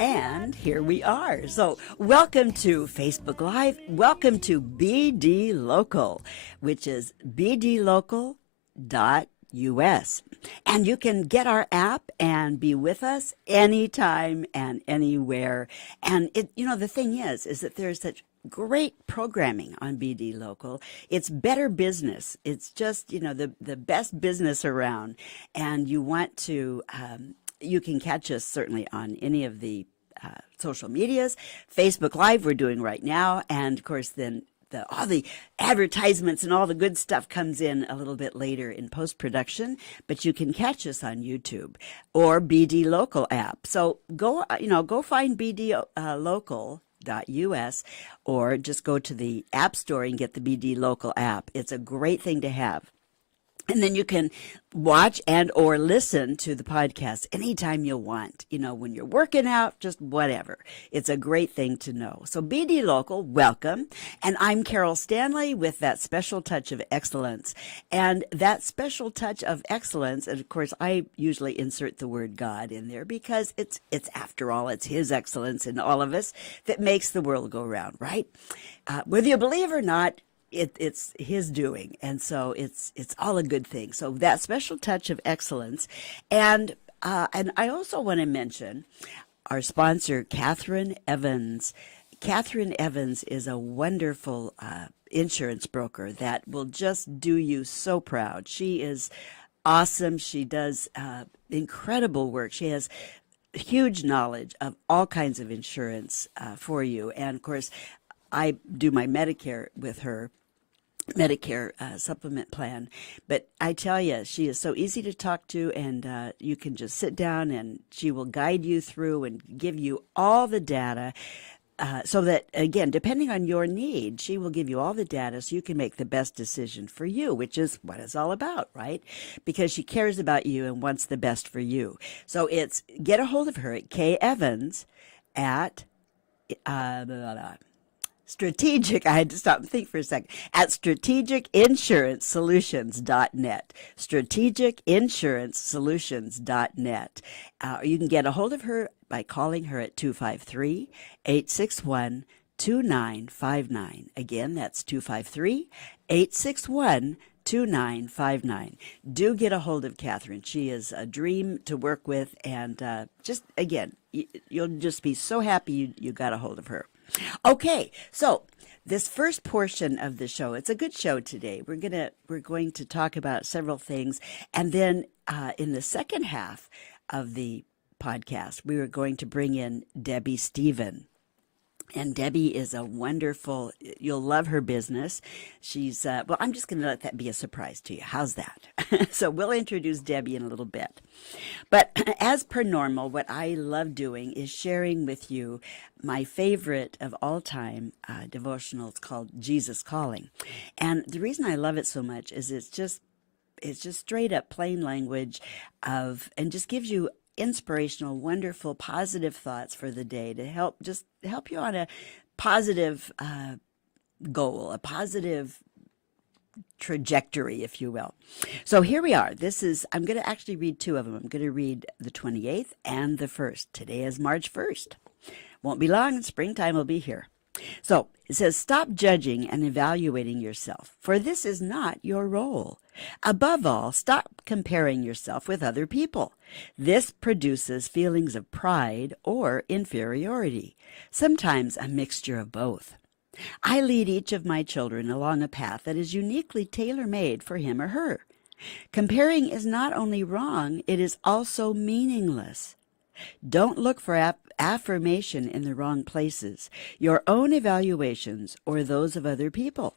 And here we are. So welcome to Facebook Live. Welcome to BD Local, which is bdlocal.us. And you can get our app and be with us anytime and anywhere. And the thing is that there's such great programming on BD Local. It's better business. It's just, the best business around. And you want to, you can catch us certainly on any of the social medias. Facebook Live we're doing right now. And of course, then all the advertisements and all the good stuff comes in a little bit later in post-production, but you can catch us on YouTube or BD Local app. So go find BD Local.us or just go to the App Store and get the BD Local app. It's a great thing to have. And then you can watch and or listen to the podcast anytime you want, when you're working out, just whatever. It's a great thing to know. So BD Local, welcome. And I'm Carol Stanley with that special touch of excellence. And that special touch of excellence, and of course, I usually insert the word God in there because it's after all, it's His excellence in all of us that makes the world go round, right? Whether you believe or not, it's His doing, and so it's all a good thing. So that special touch of excellence, and I also want to mention our sponsor, Catherine Evans. Catherine Evans is a wonderful insurance broker that will just do you so proud. She is awesome. She does incredible work. She has huge knowledge of all kinds of insurance for you, and of course, I do my Medicare with her. Medicare supplement plan, but I tell you, she is so easy to talk to, and you can just sit down and she will guide you through and give you all the data so that, again, depending on your need, she will give you all the data so you can make the best decision for you, which is what it's all about, right? Because she cares about you and wants the best for you. So it's get a hold of her at kevans at Strategic, I had to stop and think for a second, at strategicinsurancesolutions.net, strategicinsurancesolutions.net. You can get a hold of her by calling her at 253-861-2959. Again, that's 253-861-2959. Do get a hold of Catherine. She is a dream to work with, and just, again, you'll just be so happy you got a hold of her. Okay, so this first portion of the show, it's a good show today. We're going to talk about several things, and then in the second half of the podcast, we are going to bring in Debbie Stephen. And Debbie is a wonderful, you'll love her business. She's, well, I'm just going to let that be a surprise to you. How's that? So we'll introduce Debbie in a little bit. But as per normal, what I love doing is sharing with you my favorite of all time devotional. It's called Jesus Calling. And the reason I love it so much is it's just straight up plain language and just gives you inspirational, wonderful, positive thoughts for the day to help you on a positive goal, a positive trajectory, if you will. So here we are. I'm going to actually read two of them. I'm going to read the 28th and the 1st. Today is March 1st. Won't be long, and springtime will be here. So it says, stop judging and evaluating yourself, for this is not your role. Above all, stop comparing yourself with other people. This produces feelings of pride or inferiority, sometimes a mixture of both. I lead each of my children along a path that is uniquely tailor-made for him or her. Comparing is not only wrong, it is also meaningless. Don't look for affirmation in the wrong places, your own evaluations or those of other people.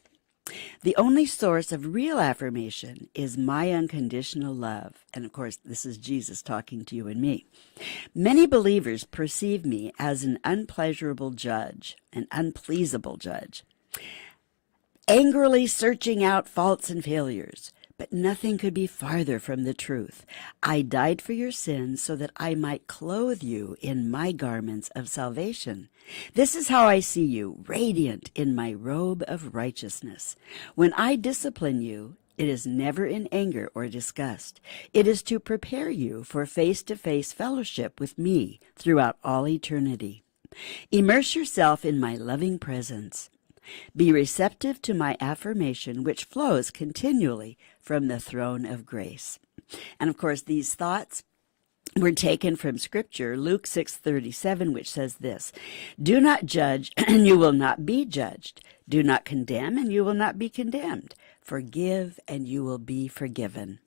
The only source of real affirmation is my unconditional love. And of course, this is Jesus talking to you and me. Many believers perceive me as an unpleasurable judge, an unpleasable judge, angrily searching out faults and failures. But nothing could be farther from the truth. I died for your sins so that I might clothe you in my garments of salvation. This is how I see you, radiant in my robe of righteousness. When I discipline you, It is never in anger or disgust. It is to prepare you for face-to-face fellowship with me throughout all eternity. Immerse yourself in my loving presence. Be receptive to my affirmation, which flows continually from the throne of grace. And of course, these thoughts were taken from Scripture, Luke 6:37, which says this: "Do not judge, and you will not be judged. Do not condemn, and you will not be condemned. Forgive, and you will be forgiven."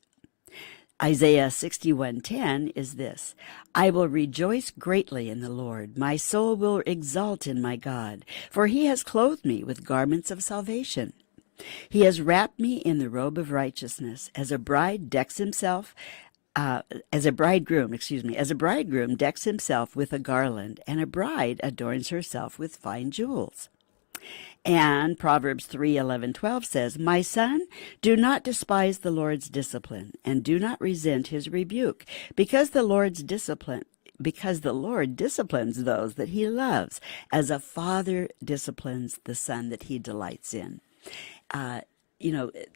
Isaiah 61:10 is this: "I will rejoice greatly in the Lord. My soul will exult in my God, for he has clothed me with garments of salvation. He has wrapped me in the robe of righteousness, as a bride decks himself as a bridegroom decks himself with a garland, and a bride adorns herself with fine jewels." And Proverbs 3:11-12 says, "My son, do not despise the Lord's discipline, and do not resent his rebuke, because the Lord disciplines those that he loves, as a father disciplines the son that he delights in." Uh,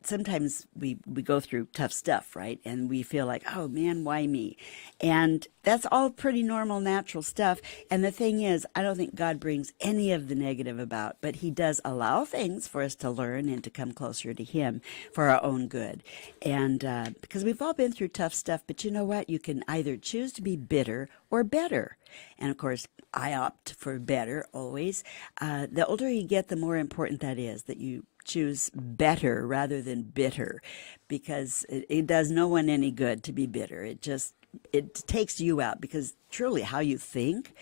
Sometimes we go through tough stuff, right? And we feel like, oh man, why me? And that's all pretty normal, natural stuff. And the thing is, I don't think God brings any of the negative about, but he does allow things for us to learn and to come closer to him for our own good. And because we've all been through tough stuff, but you know what? You can either choose to be bitter or better. And of course, I opt for better always. The older you get, the more important that is, that you choose better rather than bitter, because it does no one any good to be bitter. It takes you out, because truly how you think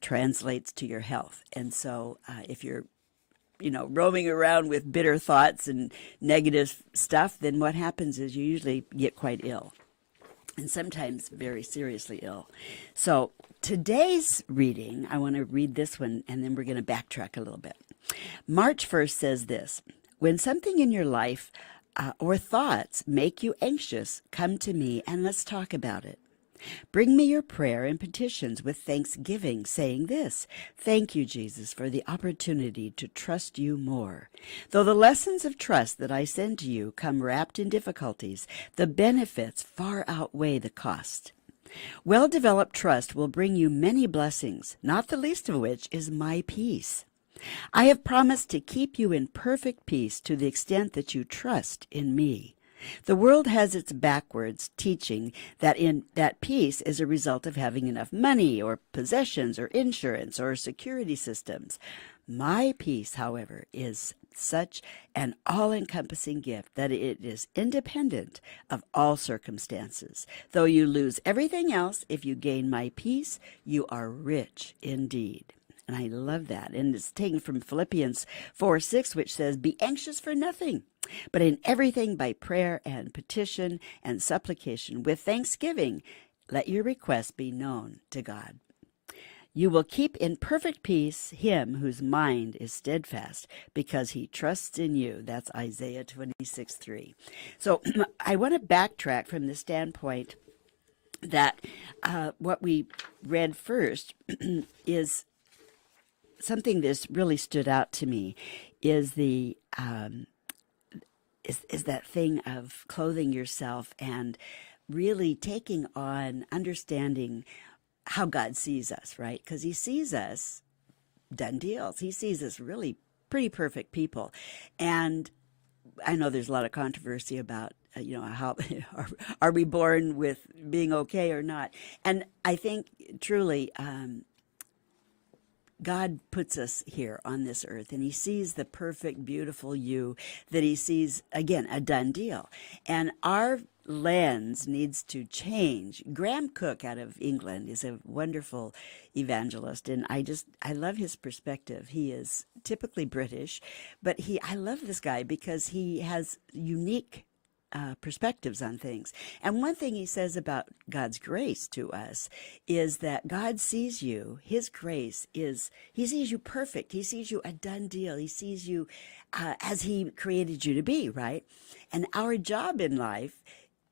translates to your health. And so if you're roaming around with bitter thoughts and negative stuff, then what happens is you usually get quite ill, and sometimes very seriously ill. So today's reading, I want to read this one, and then we're going to backtrack a little bit. March 1st says this: "When something in your life or thoughts make you anxious, come to me and let's talk about it. Bring me your prayer and petitions with thanksgiving, saying this: Thank you, Jesus, for the opportunity to trust you more. Though the lessons of trust that I send to you come wrapped in difficulties, the benefits far outweigh the cost. Well-developed trust will bring you many blessings, not the least of which is my peace. I have promised to keep you in perfect peace to the extent that you trust in me. The world has its backwards teaching that peace is a result of having enough money or possessions or insurance or security systems. My peace, however, is such an all-encompassing gift that it is independent of all circumstances. Though you lose everything else, if you gain my peace, you are rich indeed." And I love that. And it's taken from Philippians 4:6, which says, "Be anxious for nothing, but in everything by prayer and petition and supplication with thanksgiving, let your requests be known to God. You will keep in perfect peace him whose mind is steadfast, because he trusts in you." That's Isaiah 26:3. So I want to backtrack from the standpoint that what we read first is something that's really stood out to me, is the is that thing of clothing yourself and really taking on understanding how God sees us, right? Because he sees us done deals. He sees us really pretty perfect people. And I know there's a lot of controversy about, how are we born with being okay or not? And I think truly, God puts us here on this earth, and he sees the perfect, beautiful you that he sees, again, a done deal. And our lens needs to change. Graham Cook out of England is a wonderful evangelist, and I love his perspective. He is typically British, but I love this guy because he has unique perspectives on things. And one thing he says about God's grace to us is that God sees you, his grace is, he sees you perfect. He sees you a done deal. He sees you as he created you to be, right? And our job in life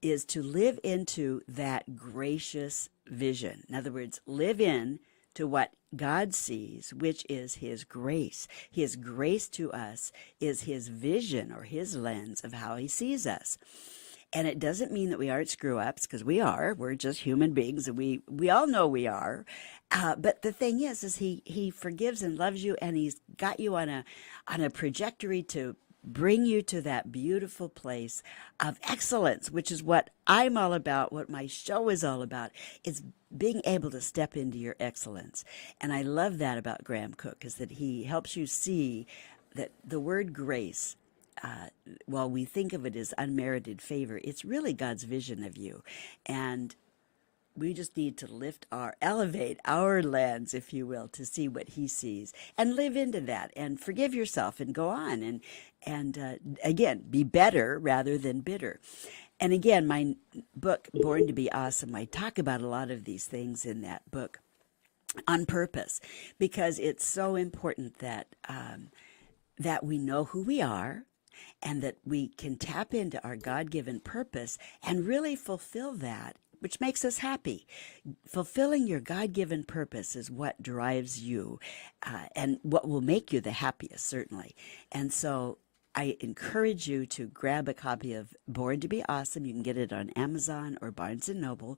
is to live into that gracious vision. In other words, live in to what God sees, which is His grace. His grace to us is His vision or His lens of how He sees us. And it doesn't mean that we aren't screw-ups, because we are. We're just human beings, and we all know we are. But the thing is He forgives and loves you, and He's got you on a trajectory to bring you to that beautiful place of excellence, which is what I'm all about, what my show is all about. It's being able to step into your excellence. And I love that about Graham Cook, is that he helps you see that the word grace, while we think of it as unmerited favor, it's really God's vision of you. And we just need to elevate our lens, if you will, to see what He sees and live into that and forgive yourself and go on and again, be better rather than bitter. And again, my book, Born to Be Awesome, I talk about a lot of these things in that book on purpose, because it's so important that that we know who we are, and that we can tap into our God-given purpose and really fulfill that, which makes us happy. Fulfilling your God-given purpose is what drives you, and what will make you the happiest, certainly. And so I encourage you to grab a copy of Born to Be Awesome. You can get it on Amazon or Barnes & Noble,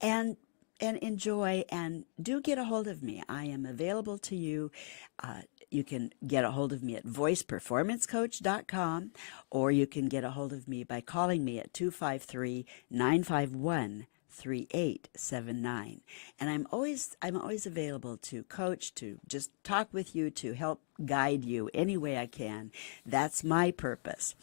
and enjoy, and do get a hold of me. I am available to you. You can get a hold of me at voiceperformancecoach.com, or you can get a hold of me by calling me at 253-951-3879. And I'm always available to coach, to just talk with you, to help guide you any way I can. That's my purpose.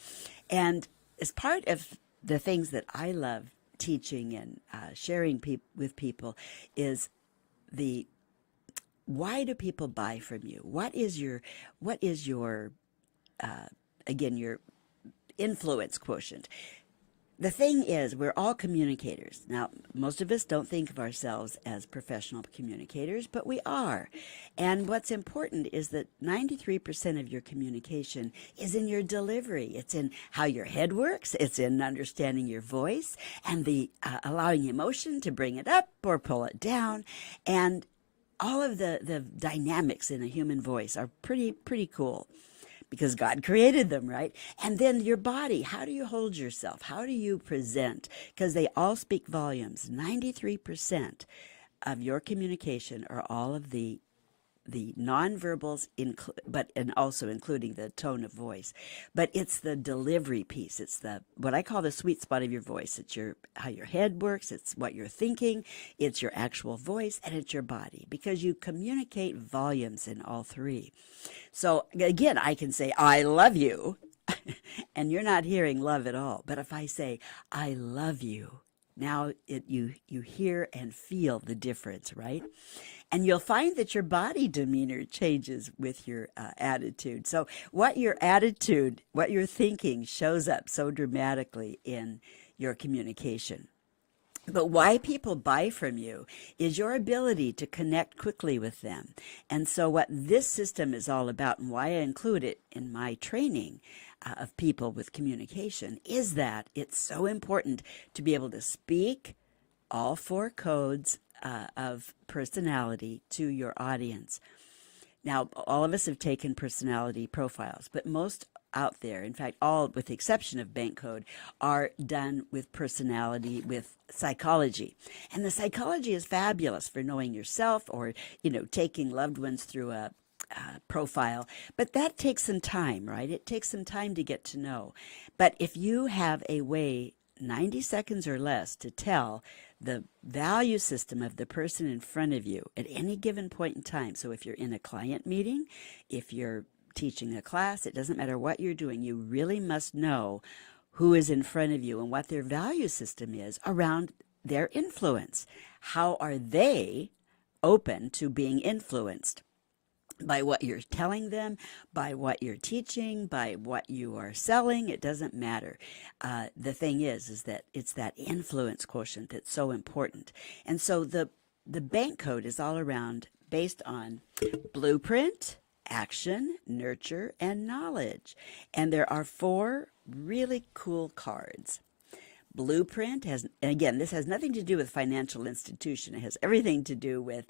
And as part of the things that I love teaching and sharing with people is why do people buy from you? What is your again, your influence quotient? The thing is, we're all communicators. Now, most of us don't think of ourselves as professional communicators, but we are. And what's important is that 93% of your communication is in your delivery. It's in how your head works. It's in understanding your voice and the allowing emotion to bring it up or pull it down. And all of the dynamics in a human voice are pretty cool, because God created them, right? And then your body, how do you hold yourself? How do you present? Because they all speak volumes. 93% of your communication are all of the nonverbals, and also including the tone of voice. But it's the delivery piece. It's what I call the sweet spot of your voice. It's how your head works. It's what you're thinking. It's your actual voice, and it's your body, because you communicate volumes in all three. So again, I can say, I love you, and you're not hearing love at all. But if I say, I love you, now you hear and feel the difference, right? And you'll find that your body demeanor changes with your attitude. So what your attitude, what you're thinking, shows up so dramatically in your communication. But why people buy from you is your ability to connect quickly with them. And so what this system is all about, and why I include it in my training of people with communication, is that it's so important to be able to speak all four codes of personality to your audience. Now, all of us have taken personality profiles, but most out there, in fact, all with the exception of bank code, are done with personality, with psychology. And the psychology is fabulous for knowing yourself, or, taking loved ones through a profile. But that takes some time, right? It takes some time to get to know. But if you have a way, 90 seconds or less, to tell the value system of the person in front of you at any given point in time. So if you're in a client meeting, if you're teaching a class, it doesn't matter what you're doing, you really must know who is in front of you and what their value system is around their influence. How are they open to being influenced by what you're telling them, by what you're teaching, by what you are selling? It doesn't matter. The thing is that it's that influence quotient that's so important. And so the bank code is all around based on blueprint, action, nurture, and knowledge. And there are 4 really cool cards. Blueprint has, and again, this has nothing to do with financial institution. It has everything to do with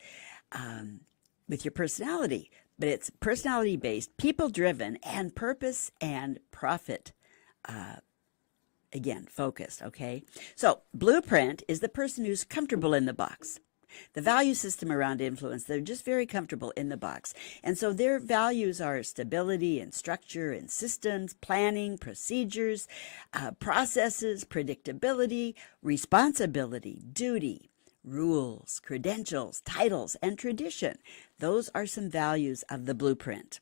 with your personality, but it's personality based, people driven, and purpose and profit. Again, focused, okay? So, blueprint is the person who's comfortable in the box. The value system around influence, they're just very comfortable in the box. And so their values are stability and structure and systems, planning, procedures, processes, predictability, responsibility, duty, rules, credentials, titles, and tradition. Those are some values of the blueprint.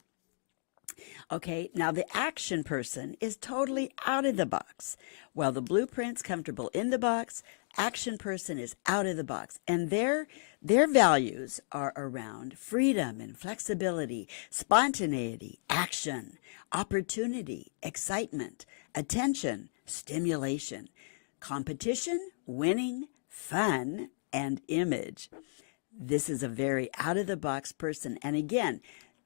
Okay, now the action person is totally out of the box. While the blueprint's comfortable in the box, action person is out of the box. And their values are around freedom and flexibility, spontaneity, action, opportunity, excitement, attention, stimulation, competition, winning, fun, and image. This is a very out of the box person. And again,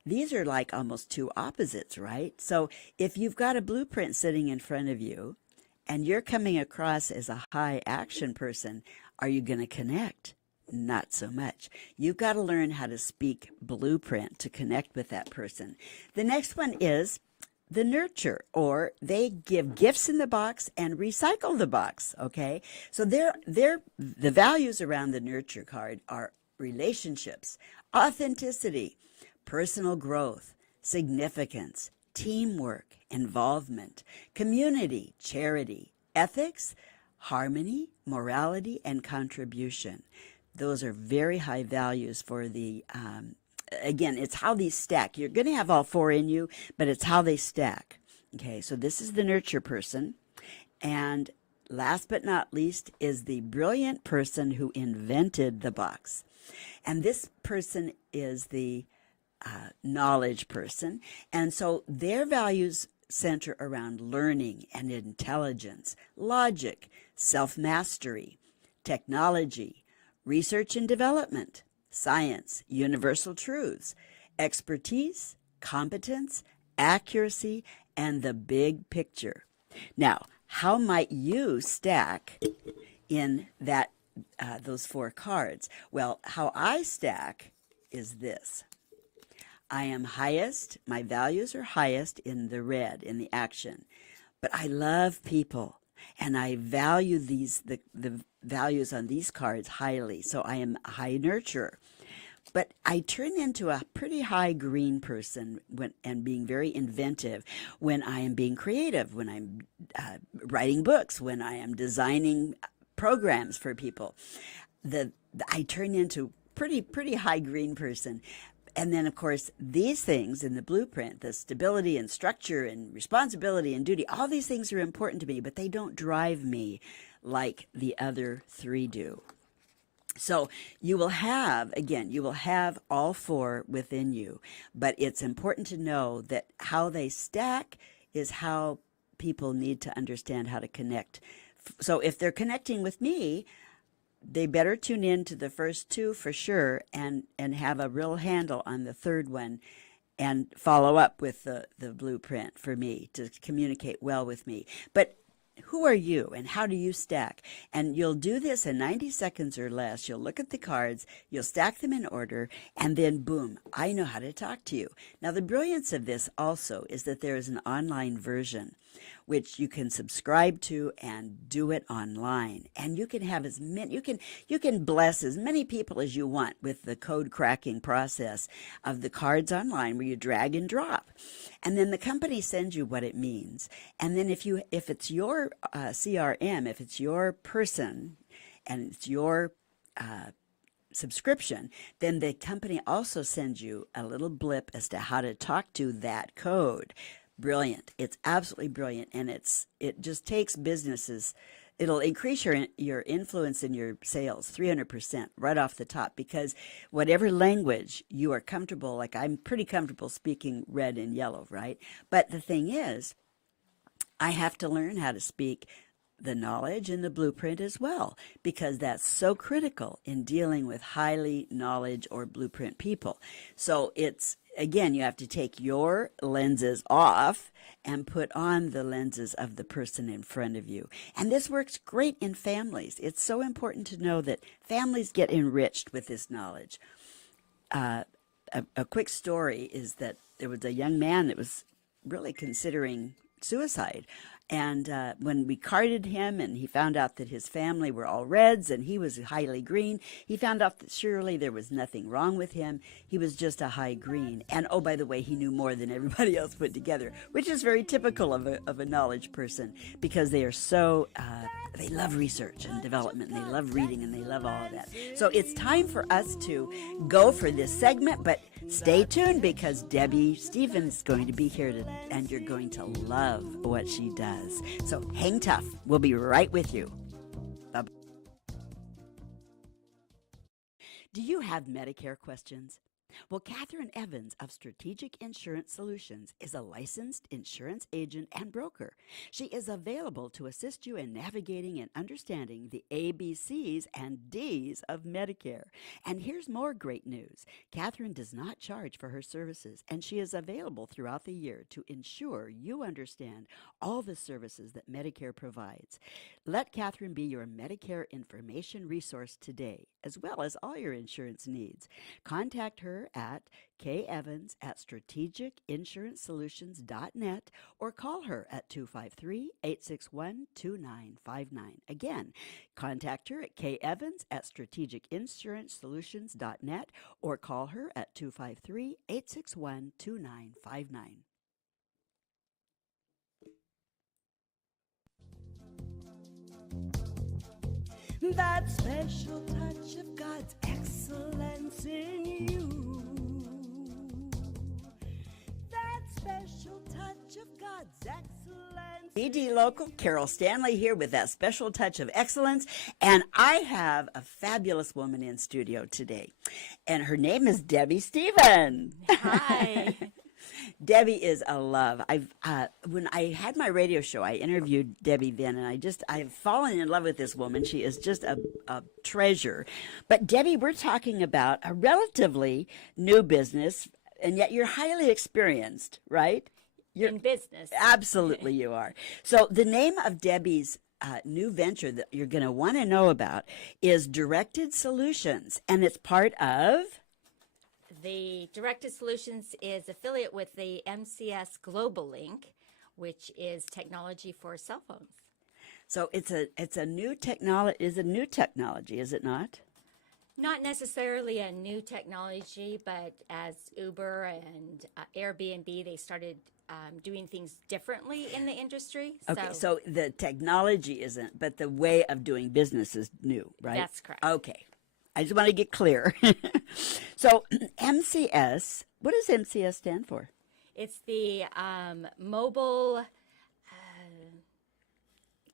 these are like almost two opposites, right? So if you've got a blueprint sitting in front of you and you're coming across as a high action person, are you going to connect? Not so much. You've got to learn how to speak blueprint to connect with that person. The next one is the nurture, or they give gifts in the box and recycle the box, okay? So the values around the nurture card are relationships, authenticity, personal growth, significance, teamwork, involvement, community, charity, ethics, harmony, morality, and contribution. Those are very high values for the, again, it's how these stack. You're going to have all four in you, but it's how they stack. Okay, so this is the nurture person. And last but not least is the brilliant person who invented the box. And this person is the knowledge person. And so their values center around learning and intelligence, logic, self-mastery, technology, research and development, science, universal truths, expertise, competence, accuracy, and the big picture. Now, how might you stack in that those four cards? Well, how I stack is this. I am highest, my values are highest in the red, in the action. But I love people, and I value the values on these cards highly. So I am a high nurturer. But I turn into a pretty high green person and being very inventive when I am being creative, when I'm writing books, when I am designing programs for people. I turn into pretty high green person. And then, of course, these things in the blueprint, the stability and structure and responsibility and duty, all these things are important to me, but they don't drive me like the other three do. So you will have, again, you will have all four within you, but it's important to know that how they stack is how people need to understand how to connect. So if they're connecting with me, they better tune in to the first two for sure and have a real handle on the third one and follow up with the blueprint for me to communicate well with me. But who are you and how do you stack? And you'll do this in 90 seconds or less. You'll look at the cards, you'll stack them in order, and then boom, I know how to talk to you. Now, the brilliance of this also is that there is an online version which you can subscribe to and do it online. And you can have as many, you can bless as many people as you want with the code cracking process of the cards online where you drag and drop. And then the company sends you what it means. And then if it's your CRM, if it's your person and it's your subscription, then the company also sends you a little blip as to how to talk to that code. Brilliant. It's absolutely brilliant. And it just takes businesses. It'll increase your influence in your sales 300% right off the top, because whatever language you are comfortable, like I'm pretty comfortable speaking red and yellow, right? But the thing is, I have to learn how to speak the knowledge and the blueprint as well, because that's so critical in dealing with highly knowledge or blueprint people. So it's, again, you have to take your lenses off and put on the lenses of the person in front of you. And this works great in families. It's so important to know that families get enriched with this knowledge. a quick story is that there was a young man that was really considering suicide. And when we carded him and he found out that his family were all reds and he was highly green, he found out that surely there was nothing wrong with him. He was just a high green. And oh, by the way, he knew more than everybody else put together, which is very typical of a knowledge person because they are so, they love research and development and they love reading and they love all of that. So it's time for us to go for this segment, but stay tuned because Debbie Stevens is going to be here and you're going to love what she does. So hang tough. We'll be right with you. Bye-bye. Do you have Medicare questions? Well, Catherine Evans of Strategic Insurance Solutions is a licensed insurance agent and broker. She is available to assist you in navigating and understanding the ABCs and Ds of Medicare. And here's more great news. Catherine does not charge for her services, and she is available throughout the year to ensure you understand all the services that Medicare provides. Let Catherine be your Medicare information resource today, as well as all your insurance needs. Contact her at kevans@strategicinsuranceSolutions.net or call her at 253-861-2959. Again, contact her at kevans@strategicinsuranceSolutions.net or call her at 253-861-2959. That special touch of God's excellence in you. That special touch of God's excellence. BD Local, Carol Stanley here with that special touch of excellence. And I have a fabulous woman in studio today. And her name is Debbie Stevens. Hi. Debbie is a love. When I had my radio show, I interviewed Debbie then, and I've fallen in love with this woman. She is just a treasure. But Debbie, we're talking about a relatively new business, and yet you're highly experienced, right? You're, in business. Absolutely, you are. So the name of Debbie's new venture that you're going to want to know about is Directed Solutions, and it's part of... The Directed Solutions is affiliate with the MCS Global Link, which is technology for cell phones. So it's a new technology. Is a new technology, is it not? Not necessarily a new technology, but as Uber and Airbnb, they started doing things differently in the industry. Okay, so the technology isn't, but the way of doing business is new, right? That's correct. Okay. I just want to get clear. So MCS, what does MCS stand for? It's the Mobile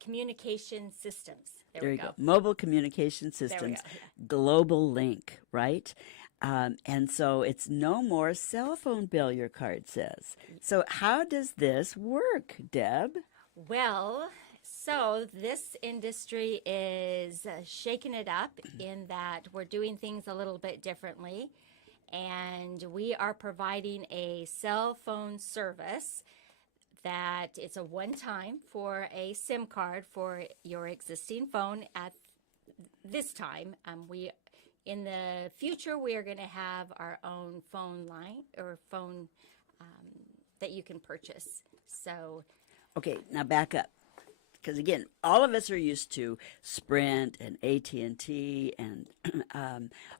Communication Systems. There you go. Mobile Communication Systems, Global Link, right? And so it's no more cell phone bill, your card says. So how does this work, Deb? Well, so this industry is shaking it up in that we're doing things a little bit differently, and we are providing a cell phone service that it's a one-time for a SIM card for your existing phone. At this time, in the future, we are going to have our own phone line or phone that you can purchase. So, okay, now back up. Because again, all of us are used to Sprint and AT&T and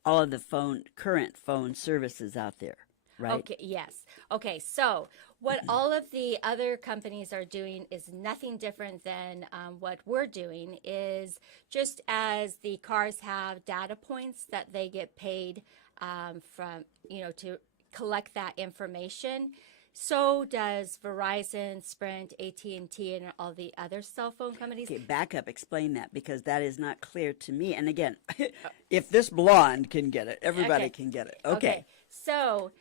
all of the current phone services out there, right? Okay, yes. Okay, so what all of the other companies are doing is nothing different than what we're doing. Is just as the cars have data points that they get paid from, to collect that information. So does Verizon, Sprint, AT&T, and all the other cell phone companies. Okay, back up. Explain that, because that is not clear to me. And again, if this blonde can get it, everybody can get it. Okay. So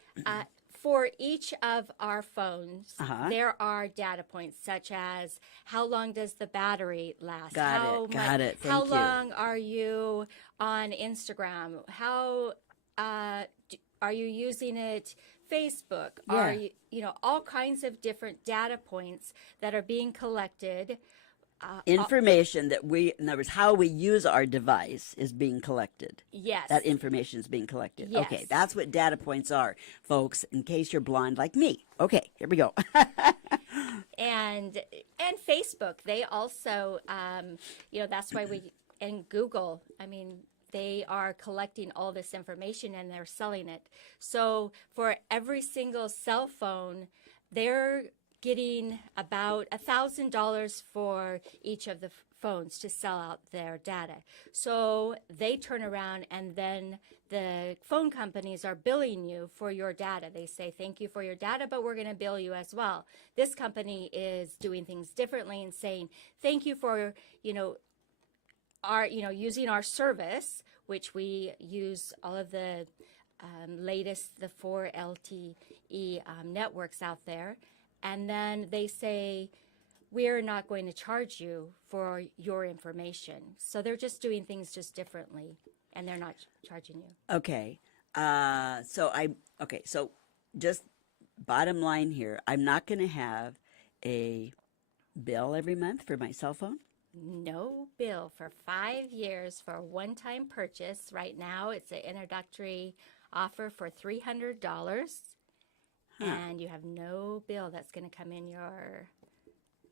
for each of our phones, there are data points such as how long does the battery last? Got it. Thank how you. long are you on Instagram? How are you using it? Facebook, are you all kinds of different data points that are being collected Information that in other words, how we use our device is being collected. Yes. That information is being collected. Yes. Okay, that's what data points are, folks, in case you're blind like me. Okay, here we go. and Facebook, they also, that's why and Google, I mean, they are collecting all this information and they're selling it. So for every single cell phone, they're getting about $1,000 for each of the phones to sell out their data. So they turn around and then the phone companies are billing you for your data. They say, thank you for your data, but we're going to bill you as well. This company is doing things differently and saying, thank you for, using our service, which we use all of the latest, the 4 LTE networks out there. And then they say, we're not going to charge you for your information. So they're just doing things just differently, and they're not charging you. Okay. So just bottom line here, I'm not going to have a bill every month for my cell phone? No bill for 5 years for a one-time purchase. Right now, it's an introductory offer for $300. And you have no bill that's going to come in your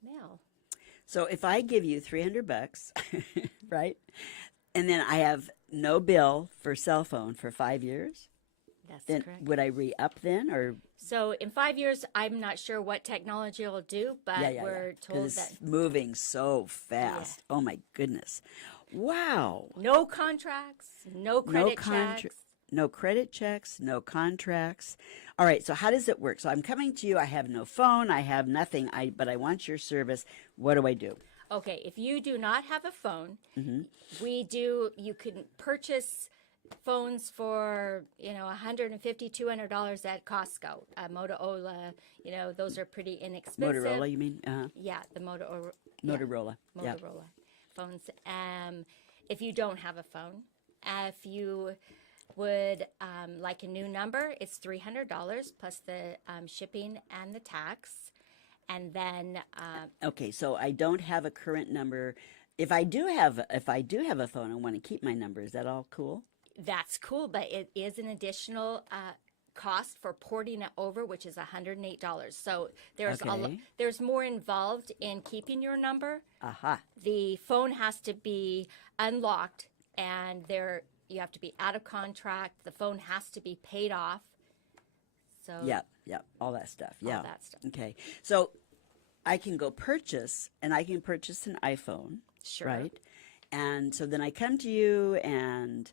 mail. So if I give you $300, right, and then I have no bill for cell phone for 5 years, that's then correct. would I re-up then, or? So in 5 years, I'm not sure what technology will do, but we're told it's that moving so fast. Oh my goodness! Wow. no contracts, no credit checks. No credit checks, no contracts. All right, so how does it work? So I'm coming to you. I have no phone. I have nothing. But I want your service. What do I do? Okay, if you do not have a phone, Mm-hmm. you can purchase phones for, $150, $200 at Costco. Motorola, those are pretty inexpensive. Motorola, you mean? Uh-huh. Yeah, the Motorola. Motorola. Yeah. Motorola phones. If you don't have a phone, if you would like a new number, it's $300 plus the shipping and the tax. And then Okay, so I don't have a current number. If I do have a phone, I want to keep my number. Is that all cool? that's cool, but it is an additional cost for porting it over, which is $108. So there's more involved in keeping your number. Aha. The phone has to be unlocked, and you have to be out of contract. The phone has to be paid off. So Yep, all that stuff. Yeah. all that stuff. Okay, so I can go purchase, and I can purchase an iPhone, Sure. right? And so then I come to you, and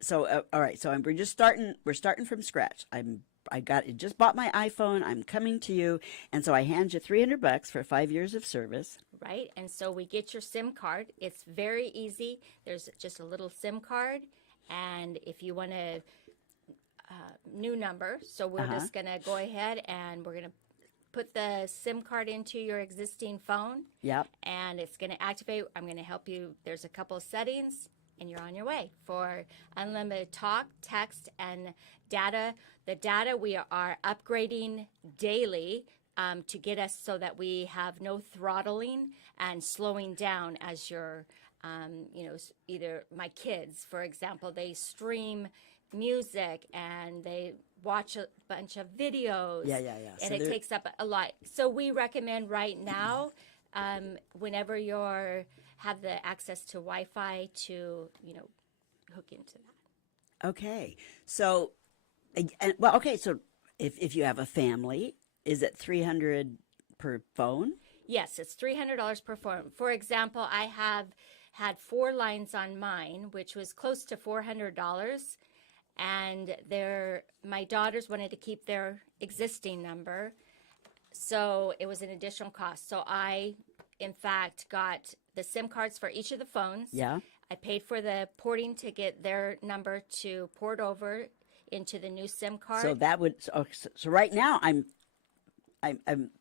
so all right. So we're starting from scratch. Just bought my iPhone. I'm coming to you, and so I hand you $300 for 5 years of service. Right, and so we get your SIM card. It's very easy. There's just a little SIM card, and if you want a new number, so we're just going to go ahead and we're going to put the SIM card into your existing phone. Yep. And it's going to activate. I'm going to help you. There's a couple of settings, and you're on your way for unlimited talk, text, and data. The data we are upgrading daily to get us so that we have no throttling and slowing down as you're, either my kids, for example, they stream music and they watch a bunch of videos. Yeah. And So it takes up a lot. So we recommend right now, whenever have the access to Wi-Fi to, hook into that. Okay. So, so if you have a family, is it $300 per phone? Yes, it's $300 per phone. For example, I have had 4 lines on mine, which was close to $400. And my daughters wanted to keep their existing number, so it was an additional cost. So I, in fact, got the SIM cards for each of the phones. Yeah. I paid for the porting to get their number to port over into the new SIM card. So that would so right now I'm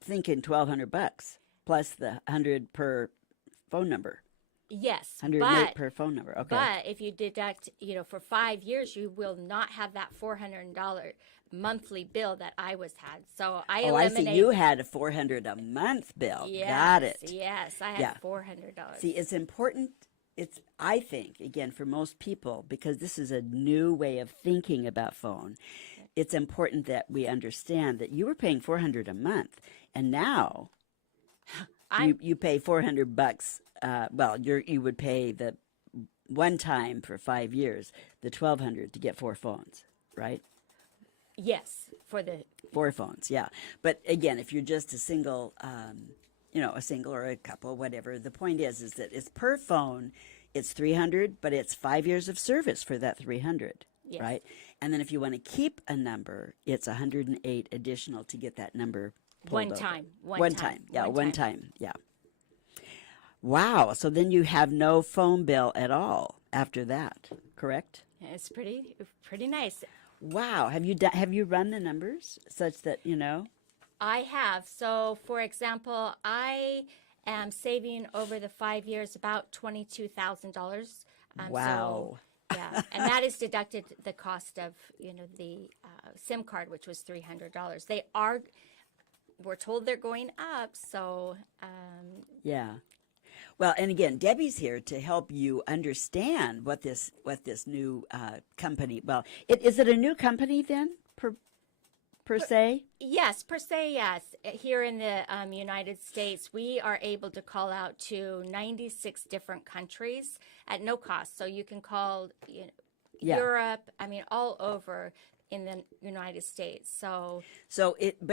thinking $1,200 plus the 100 per phone number. Yes, 108 per phone number. Okay. but if you deduct, for 5 years, you will not have that $400 monthly bill that I had. So I Oh, I see. eliminate. You had a 400 a month bill. Yes, Got it. yes, I had Yeah. $400. See, it's important. I think, again, for most people, because this is a new way of thinking about phone, it's important that we understand that you were paying 400 a month, and now you pay $400. Well, you would pay the one time for 5 years, the 1,200 to get 4 phones, right? Yes, for the 4 phones, yeah. But again, if you're just a single, a single or a couple, whatever, the point is that it's per phone, it's 300, but it's 5 years of service for that 300, Yes. right? And then if you want to keep a number, it's 108 additional to get that number pulled over. One time, yeah. Wow, so then you have no phone bill at all after that, correct? It's pretty nice. Wow, have you run the numbers such that I have. So, for example, I am saving over the 5 years about $22,000. Wow. So, yeah, and that is deducted the cost of the SIM card, which was $300. We're told they're going up. So, Yeah. Well, and again, Debbie's here to help you understand what this new company. Well, is it a new company then per se? Yes, per se, yes. Here in the United States, we are able to call out to 96 different countries at no cost. So you can call Yeah. Europe, all over in the United States. But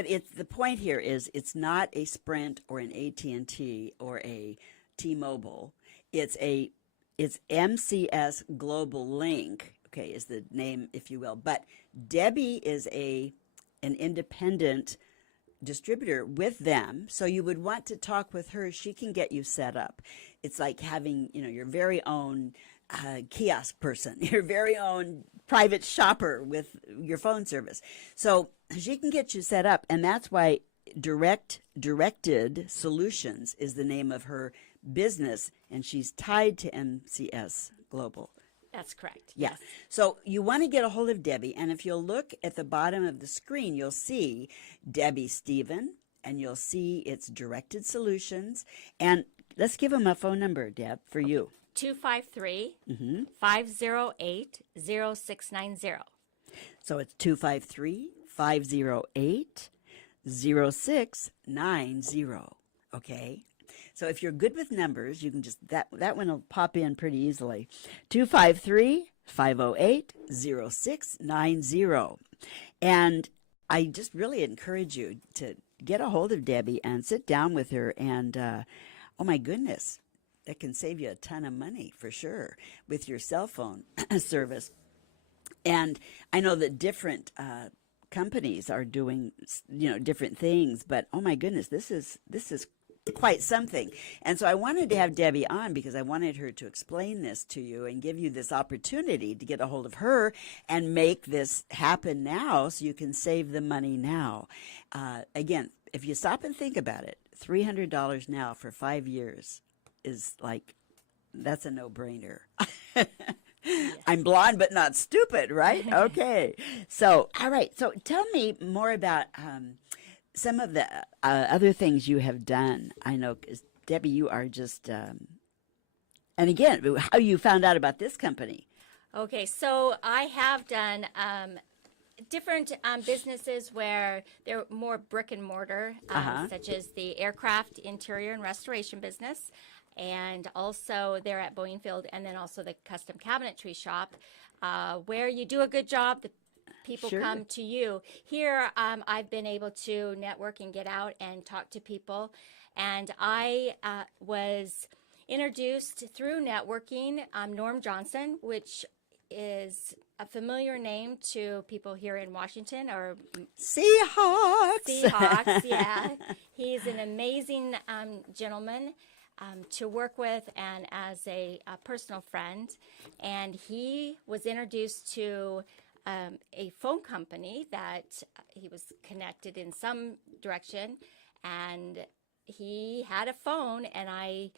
the point here is it's not a Sprint or an AT&T or a T-Mobile. It's MCS Global Link, okay, is the name, if you will. But Debbie is an independent distributor with them, so you would want to talk with her. She can get you set up. It's like having, your very own kiosk person, your very own private shopper with your phone service. So she can get you set up, and that's why Directed Solutions is the name of her business, and she's tied to MCS Global. That's correct. Yeah. So you want to get a hold of Debbie, and if you'll look at the bottom of the screen, you'll see Debbie Stephen, and you'll see it's Directed Solutions. And let's give them a phone number, Deb, for you. 253-508-0690. So it's 253-508-0690. Okay. So if you're good with numbers, you can just, that one will pop in pretty easily. 253-508-0690. And I just really encourage you to get a hold of Debbie and sit down with her. And, oh my goodness, that can save you a ton of money for sure with your cell phone service. And I know that different companies are doing, different things, but oh my goodness, this is quite something. And so I wanted to have Debbie on because I wanted her to explain this to you and give you this opportunity to get a hold of her and make this happen now so you can save the money now. Again, if you stop and think about it, $300 now for 5 years is like, that's a no-brainer. I'm blonde but not stupid, right? Okay. So, all right. So tell me more about some of the other things you have done. I know, 'cause Debbie, you are just, and again, how you found out about this company. Okay, so I have done different businesses where they're more brick and mortar, such as the aircraft interior and restoration business, and also they're at Boeing Field, and then also the custom cabinetry shop, where you do a good job. The people Sure. come to you. Here, I've been able to network and get out and talk to people, and I was introduced through networking, Norm Johnson, which is a familiar name to people here in Washington, or Seahawks. Seahawks, yeah. He's an amazing gentleman to work with and as a personal friend. And he was introduced to a phone company that he was connected in some direction, and he had a phone, and I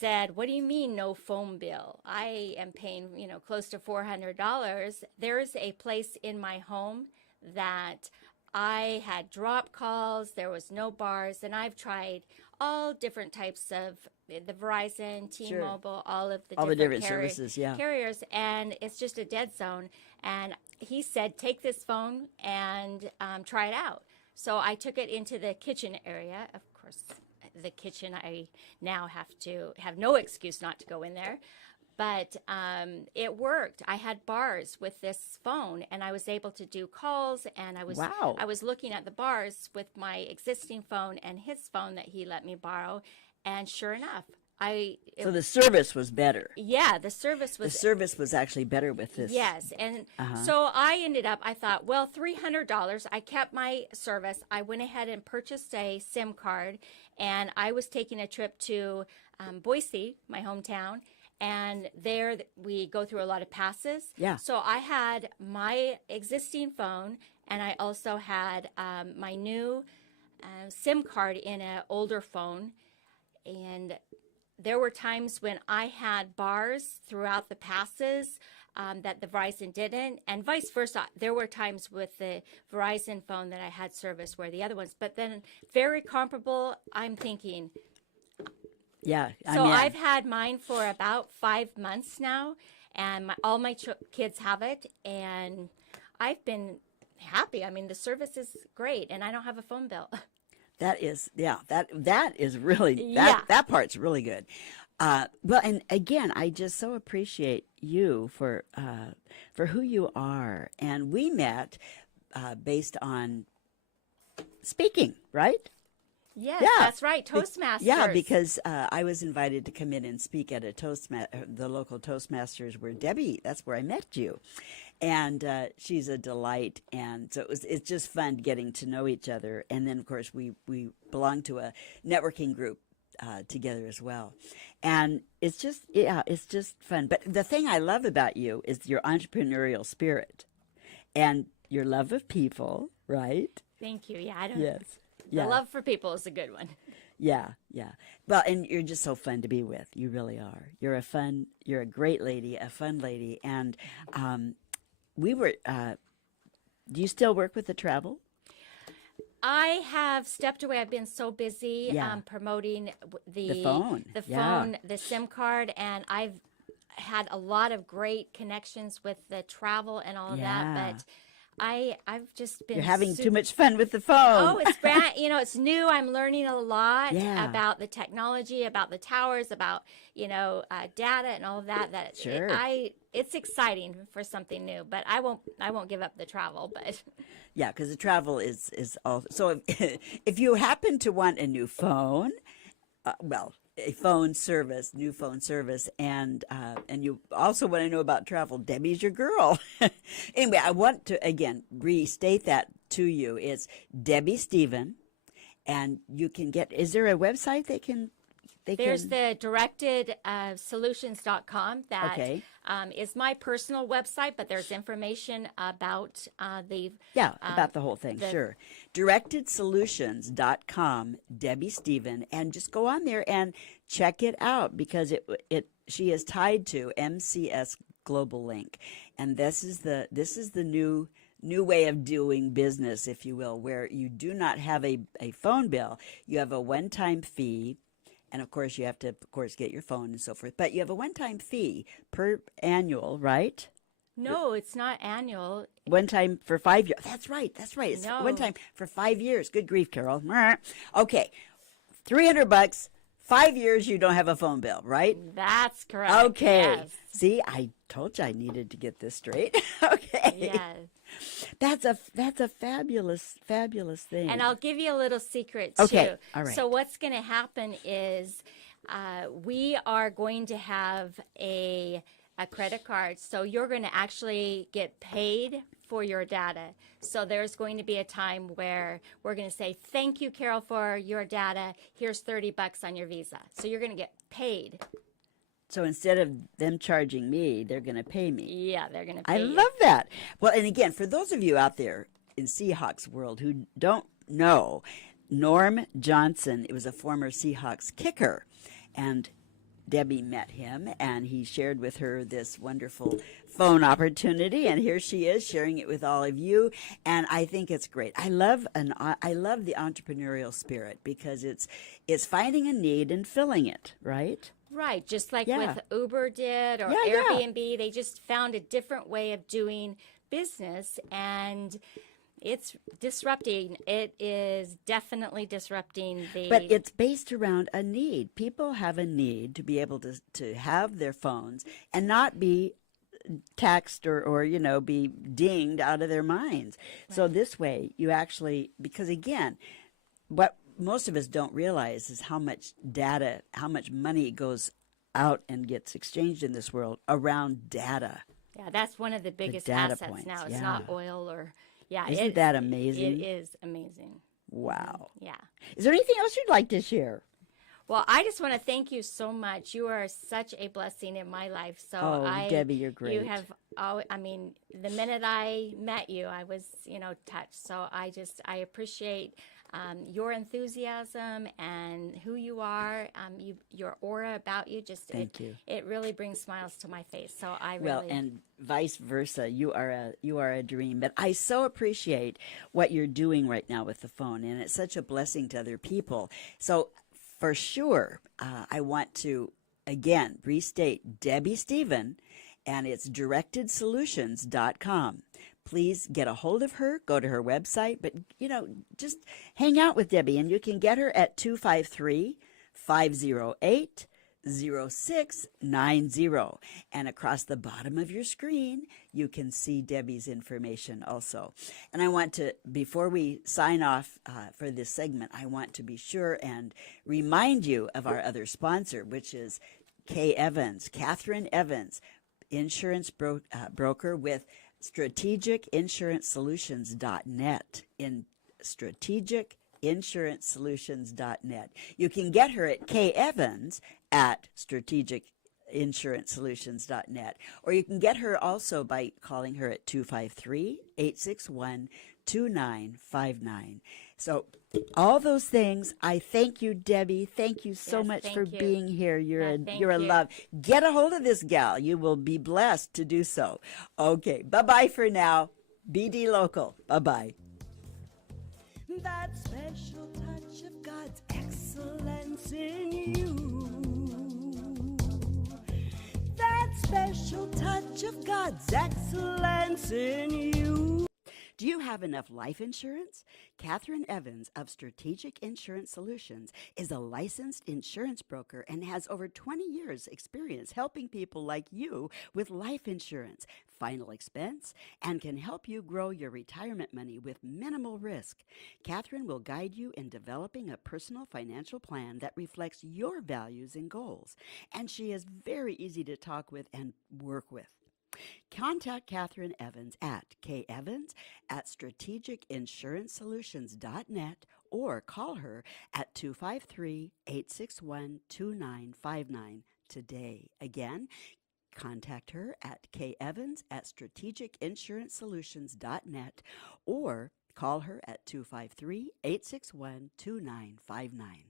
said, "What do you mean no phone bill? I am paying, close to $400. There's a place in my home that I had drop calls, there was no bars, and I've tried all different types of the Verizon, T-Mobile, all of the All the different different services, yeah. carriers, and it's just a dead zone." And he said, "Take this phone and try it out." So I took it into the kitchen area. Of course, the kitchen, I now have no excuse not to go in there. But it worked. I had bars with this phone, and I was able to do calls. And I was looking at the bars with my existing phone and his phone that he let me borrow. And sure enough, so the service was better. Yeah, the service was actually better with this. Yes, and so I thought, well, $300. I kept my service. I went ahead and purchased a SIM card, and I was taking a trip to Boise, my hometown. And there we go through a lot of passes. Yeah. So I had my existing phone, and I also had my new SIM card in an older phone. And there were times when I had bars throughout the passes that the Verizon didn't, and vice versa. There were times with the Verizon phone that I had service where the other ones, but then very comparable. I'm thinking, yeah. So I've had mine for about 5 months now, and all my kids have it, and I've been happy. I mean, the service is great, and I don't have a phone bill. That is really, that part's really good. Well, and again, I just so appreciate you for who you are. And we met based on speaking, right? Yes, Yeah. That's right. Toastmasters. Yeah, because I was invited to come in and speak at the local Toastmasters where Debbie, that's where I met you. And she's a delight, and so it's just fun getting to know each other. And then, of course, we belong to a networking group together as well. And it's just fun. But the thing I love about you is your entrepreneurial spirit and your love of people, right? Thank you. Yeah, I don't. Yes. The Yeah. love for people is a good one. Yeah, yeah. Well, and you're just so fun to be with. You really are. You're a great lady, a fun lady. And we were, do you still work with the travel? I have stepped away. I've been so busy promoting The phone. the SIM card, and I've had a lot of great connections with the travel and all of that, but I've just been. You're having too much fun with the phone. Oh, it's brand. It's new. I'm learning a lot about the technology, about the towers, about data and all of that. Sure. It's exciting for something new, but I won't give up the travel. But yeah, because the travel is all. So if you happen to want a new phone, a new phone service, and you also want to know about travel, Debbie's your girl. Anyway, I want to again restate that to you. It's Debbie Stephen, and you can get. Is there a website they can? There's the directed solutions.com that is my personal website, but there's information about about the whole thing. Sure. Directedsolutions.com, Debbie Stephen, and just go on there and check it out because she is tied to MCS Global Link, and this is the new way of doing business, if you will, where you do not have a phone bill. You have a one-time fee. And, of course, you have to, get your phone and so forth. But you have a one-time fee per annual, right? No, it's not annual. One time for 5 years. That's right. It's one time for 5 years. Good grief, Carol. Okay. $300, 5 years you don't have a phone bill, right? That's correct. Okay. Yes. See, I told you I needed to get this straight. Okay. Yes. That's a fabulous thing. And I'll give you a little secret too. Okay. All right. So what's going to happen is we are going to have a credit card. So you're going to actually get paid for your data. So there's going to be a time where we're going to say, "Thank you, Carol, for your data. Here's $30 on your Visa." So you're going to get paid. So instead of them charging me, they're going to pay me. Yeah, they're going to pay I you. love that. Well, and again, for those of you out there in Seahawks world who don't know, Norm Johnson, it was a former Seahawks kicker, and Debbie met him, and he shared with her this wonderful phone opportunity, and here she is sharing it with all of you. And I think it's great. I love the entrepreneurial spirit, because it's finding a need and filling it, right? Right, just like Yeah. with Uber did or Yeah, yeah. Airbnb, they just found a different way of doing business, and it's disrupting. It is definitely disrupting But the. it's based around a need. People have a need to be able to have their phones and not be taxed or be dinged out of their minds. So Right. this way you actually, because again, what most of us don't realize is how much data, how much money goes out and gets exchanged in this world around data. Yeah, that's one of the biggest data assets points, now. It's yeah. not oil or, yeah, Isn't that amazing? It is amazing. Wow. Yeah. Is there anything else you'd like to share? Well, I just want to thank you so much. You are such a blessing in my life. So Oh, Debbie, you're great. You have, I mean, the minute I met you, I was, touched. So I appreciate your enthusiasm and who you are. Your aura about you, Thank you. It really brings smiles to my face. So Well, and vice versa. You are a dream. But I so appreciate what you're doing right now with the phone, and it's such a blessing to other people. So for sure, I want to again restate Debbie Stephen, and it's directedsolutions.com. Please get a hold of her, go to her website, but just hang out with Debbie, and you can get her at 253-508-0690. And across the bottom of your screen, you can see Debbie's information also. And I want to, before we sign off for this segment, I want to be sure and remind you of our other sponsor, which is Catherine Evans, insurance broker with strategicinsurancesolutions.net in strategicinsurancesolutions.net. You can get her at Evans at strategicinsurancesolutions.net, or you can get her also by calling her at 253-861-2959. So all those things, I thank you, Debbie. Thank you so Yes, much thank for you. being here. You're thank a you. love. Get a hold of this gal. You will be blessed to do so. Okay, bye-bye for now. BD Local. Bye-bye. That special touch of God's excellence in you. That special touch of God's excellence in you. Do you have enough life insurance? Catherine Evans of Strategic Insurance Solutions is a licensed insurance broker and has over 20 years experience helping people like you with life insurance, final expense, and can help you grow your retirement money with minimal risk. Catherine will guide you in developing a personal financial plan that reflects your values and goals, and she is very easy to talk with and work with. Contact Catherine Evans at kevans@strategicinsurancesolutions.net or call her at 253-861-2959 today. Again, contact her at kevans@strategicinsurancesolutions.net or call her at 253-861-2959.